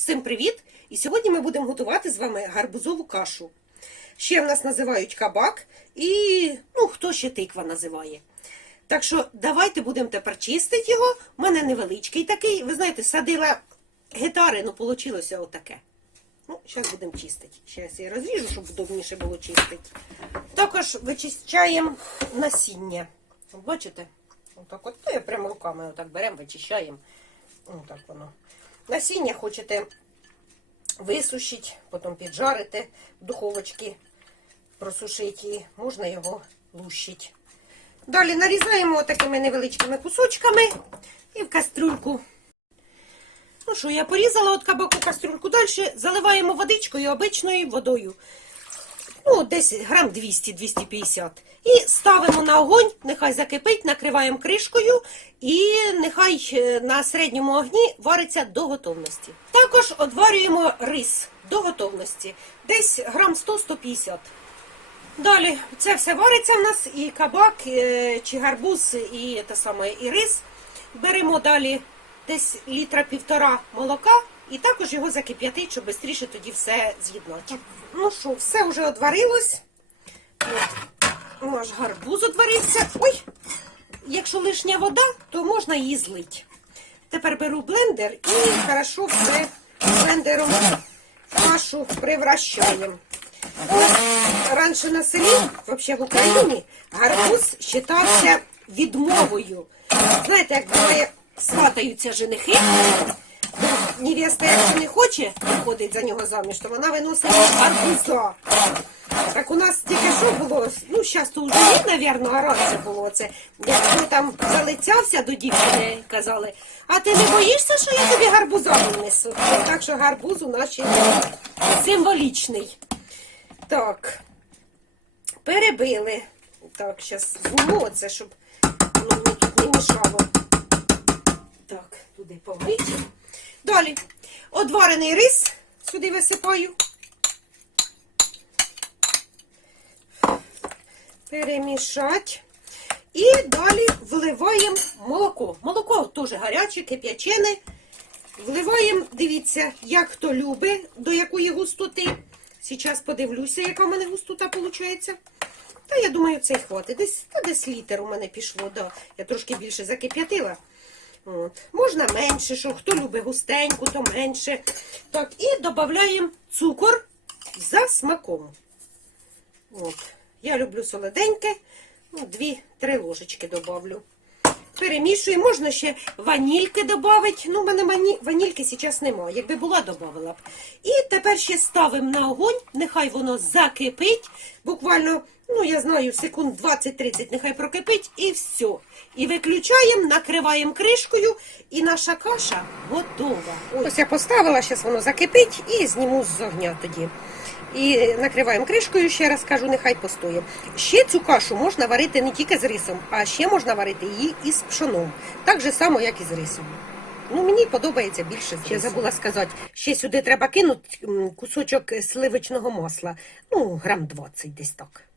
Всім привіт! І сьогодні ми будемо готувати з вами гарбузову кашу. Ще в нас називають кабак і ну, хто ще тиква називає. Так що давайте будемо тепер чистити його. У мене невеличкий такий. Ви знаєте, садила гітари, ну вийшло отаке. Ну, зараз будемо чистити. Зараз я розріжу, щоб удобніше було чистити. Також вичищаємо насіння. Бачите? Отак от, ну, я прямо руками отак беремо, вичищаємо. Отак воно. Насіння хочете висушити, потім піджарити в духовочці, просушити її, можна його лущити. Далі нарізаємо такими невеличкими кусочками і в кастрюльку. Ну що, я порізала от кабаку кастрюльку. Далі заливаємо водичкою, обичною водою. Ну, десь грам 200-250. І ставимо на огонь, нехай закипить, накриваємо кришкою і нехай е, на середньому огні вариться до готовності. Також одварюємо рис до готовності. Десь грам 100-150. Далі це все вариться в нас, і кабак, е, чи гарбуз, і те саме, і рис. Беремо далі десь літра півтора молока і також його закип'ятить, щоб швидше тоді все з'єднати. Ну що, все вже одварилось. От, наш гарбуз одварився. Ой! Якщо лишня вода, то можна її злити. Тепер беру блендер і хорошо все блендером кашу превращаємо. Раніше на селі, взагалі в Україні, гарбуз вважався відмовою. Знаєте, як буває, сватаються женихи, невеста, якщо не хоче виходить за нього заміж, то вона виносить гарбуза. Так у нас тільки що було, ну зараз то вже ні, навірно, а раніше було це. Якщо там залицявся до дівчини, казали, а ти не боїшся, що я тобі гарбуза винесу? Так що гарбуз у нас символічний. Так, перебили. Так, зараз зніму це, щоб ну, мені тут не мішало. Так, туди помить. Далі. Одварений рис сюди висипаю. Перемішать. І далі вливаємо молоко. Молоко теж гаряче, кип'ячене. Вливаємо, дивіться, як хто любить, до якої густоти. Зараз подивлюся, яка в мене густота виходить. Та я думаю, це й хватить. Десь, та десь літр у мене пішло. Да. Я трошки більше закип'ятила. Можна менше, що хто любить густеньку, то менше. Так, і додаємо цукор за смаком. От. Я люблю солоденьке. Ну, Дві-три ложечки добавлю. Перемішую, можна ще ванільки додати. Ну, в мене ванільки зараз немає. Якби була, додавала б. І тепер ще ставимо на огонь, нехай воно закипить. Буквально, ну я знаю, секунд 20-30, нехай прокипить і все. І виключаємо, накриваємо кришкою, і наша каша готова. Ось я поставила, зараз воно закипить і зніму з огня тоді. І накриваємо кришкою, ще раз кажу, нехай постоє. Ще цю кашу можна варити не тільки з рисом, а ще можна варити її із пшоном. Так же само, як і з рисом. Ну, мені подобається більше. Я забула сказати, ще сюди треба кинути кусочок сливочного масла. Ну, грам 20 десь так.